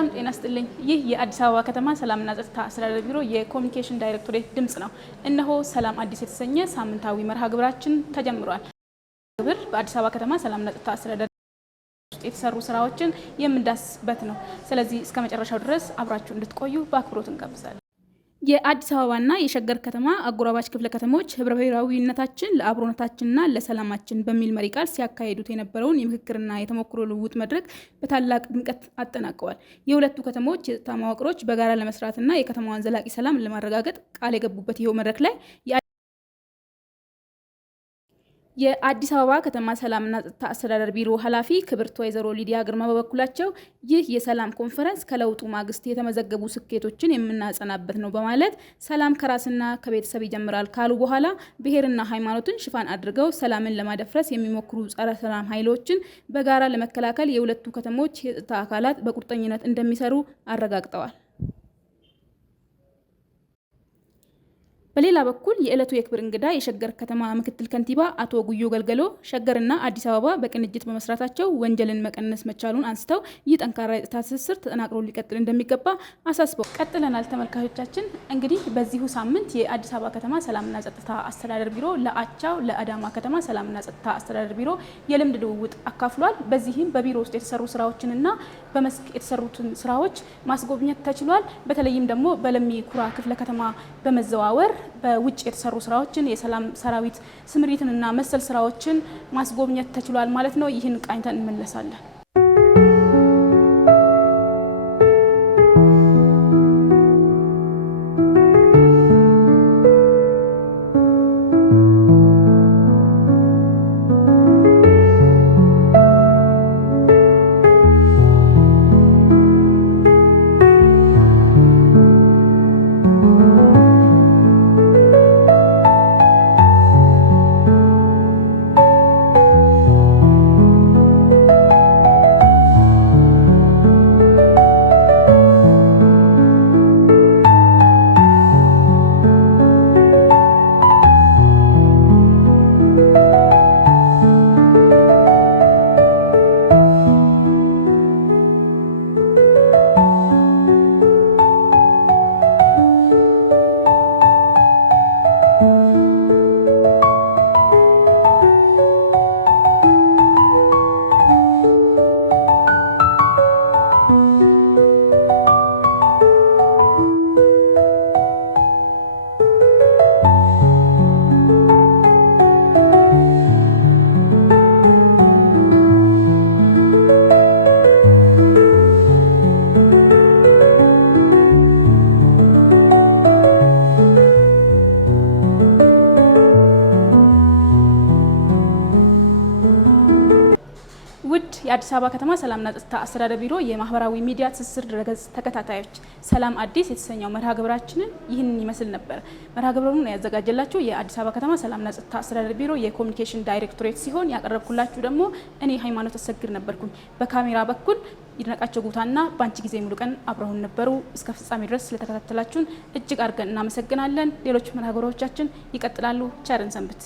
ሰላም ጤና ይስጥልኝ። ይህ የአዲስ አበባ ከተማ ሰላምና ጸጥታ አስተዳደር ቢሮ የኮሚኒኬሽን ዳይሬክቶሬት ድምጽ ነው። እነሆ ሰላም አዲስ የተሰኘ ሳምንታዊ መርሃ ግብራችን ተጀምሯል። በአዲስ አበባ ከተማ ሰላምና ጸጥታ አስተዳደር ውስጥ የተሰሩ ስራዎችን የምንዳስበት ነው። ስለዚህ እስከ መጨረሻው ድረስ አብራችሁ እንድትቆዩ በአክብሮት እንጋብዛለን። የአዲስ አበባና የሸገር ከተማ አጎራባች ክፍለ ከተሞች ህብረ ብሔራዊነታችን ለአብሮነታችንና ለሰላማችን በሚል መሪ ቃል ሲያካሂዱት የነበረውን የምክክርና የተሞክሮ ልውውጥ መድረክ በታላቅ ድምቀት አጠናቀዋል። የሁለቱ ከተሞች የጸጥታ መዋቅሮች በጋራ ለመስራትና የከተማዋን ዘላቂ ሰላም ለማረጋገጥ ቃል የገቡበት ይኸው መድረክ ላይ የአዲስ አበባ ከተማ ሰላምና ጸጥታ አስተዳደር ቢሮ ኃላፊ ክብርት ወይዘሮ ሊዲያ ግርማ በበኩላቸው ይህ የሰላም ኮንፈረንስ ከለውጡ ማግስት የተመዘገቡ ስኬቶችን የምናጸናበት ነው በማለት ሰላም ከራስና ከቤተሰብ ይጀምራል ካሉ በኋላ ብሔርና ሃይማኖትን ሽፋን አድርገው ሰላምን ለማደፍረስ የሚሞክሩ ጸረ ሰላም ኃይሎችን በጋራ ለመከላከል የሁለቱ ከተሞች የጸጥታ አካላት በቁርጠኝነት እንደሚሰሩ አረጋግጠዋል። በሌላ በኩል የዕለቱ የክብር እንግዳ የሸገር ከተማ ምክትል ከንቲባ አቶ ጉዮ ገልገሎ ሸገርና አዲስ አበባ በቅንጅት በመስራታቸው ወንጀልን መቀነስ መቻሉን አንስተው ይህ ጠንካራ የጸጥታ ትስስር ተጠናክሮ ሊቀጥል እንደሚገባ አሳስበው ቀጥለናል። ተመልካቾቻችን እንግዲህ በዚሁ ሳምንት የአዲስ አበባ ከተማ ሰላምና ጸጥታ አስተዳደር ቢሮ ለአቻው ለአዳማ ከተማ ሰላምና ጸጥታ አስተዳደር ቢሮ የልምድ ልውውጥ አካፍሏል። በዚህም በቢሮ ውስጥ የተሰሩ ስራዎችንና በመስክ የተሰሩትን ስራዎች ማስጎብኘት ተችሏል። በተለይም ደግሞ በለሚ ኩራ ክፍለ ከተማ በመዘዋወር በውጭ የተሰሩ ስራዎችን የሰላም ሰራዊት ስምሪትንና መሰል ስራዎችን ማስጎብኘት ተችሏል ማለት ነው። ይህን ቃኝተን እንመለሳለን። የአዲስ አበባ ከተማ ሰላምና ጸጥታ አስተዳደር ቢሮ የማህበራዊ ሚዲያ ትስስር ድረገጽ ተከታታዮች ሰላም አዲስ የተሰኘው መርሃ ግብራችንን ይህንን ይመስል ነበር። መርሃ ግብሩን ያዘጋጀላችሁ የአዲስ አበባ ከተማ ሰላምና ጸጥታ አስተዳደር ቢሮ የኮሚኒኬሽን ዳይሬክቶሬት ሲሆን ያቀረብኩላችሁ ደግሞ እኔ ሃይማኖት አሰግድ ነበርኩኝ። በካሜራ በኩል ይድነቃቸው ጉታና ባንቺ ጊዜ ሙሉ ቀን አብረውን ነበሩ። እስከ ፍጻሜ ድረስ ስለተከታተላችሁን እጅግ አድርገን እናመሰግናለን። ሌሎች መርሃ ግብሮቻችን ይቀጥላሉ። ቸርን ሰንብት።